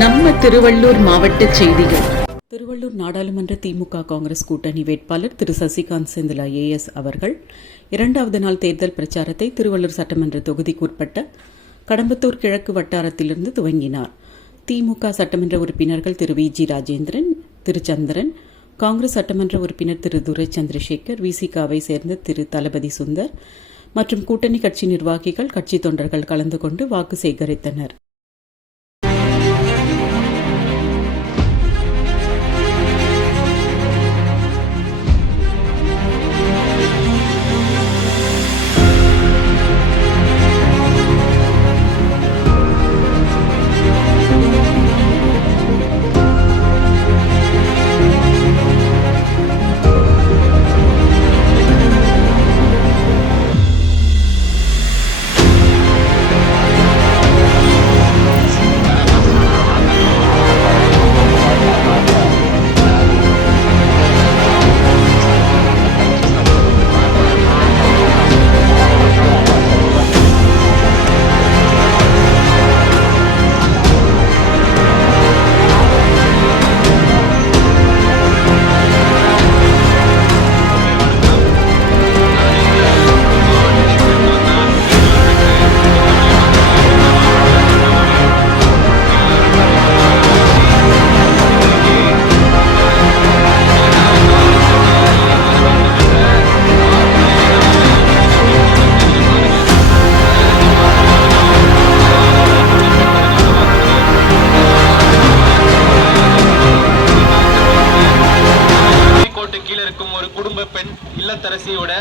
நம்ம திருவள்ளூர் மாவட்ட செய்திகள். திருவள்ளூர் நாடாளுமன்ற திமுக காங்கிரஸ் கூட்டணி வேட்பாளர் திரு சசிகாந்த் செந்திலா AS அவர்கள் இரண்டாவது நாள் தேர்தல் பிரச்சாரத்தை திருவள்ளூர் சட்டமன்ற தொகுதிக்குட்பட்ட கடம்பத்தூர் கிழக்கு வட்டாரத்திலிருந்து துவங்கினார். திமுக சட்டமன்ற உறுப்பினர்கள் திரு VG ராஜேந்திரன், திரு சந்திரன், காங்கிரஸ் சட்டமன்ற உறுப்பினர் திரு துரை சந்திரசேகர், VCKவை சேர்ந்த திரு தளபதி சுந்தர் மற்றும் கூட்டணி கட்சி நிர்வாகிகள், கட்சி தொண்டர்கள் கலந்து கொண்டு வாக்கு சேகரித்தனர். ஒரு குடும்ப பெண் இல்லத்தரசியோட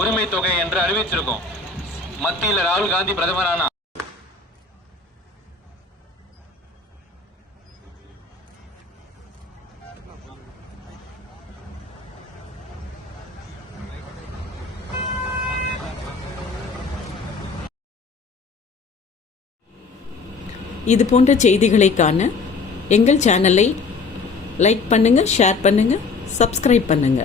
உரிமை தொகை என்று அறிவிச்சிருக்கோம். மத்தியில் ராகுல் காந்தி பிரதமரானா இது போன்ற செய்திகளை காண எங்கள் சேனலை லைக் பண்ணுங்க, ஷேர் பண்ணுங்க, சப்ஸ்கிரைப் பண்ணுங்க.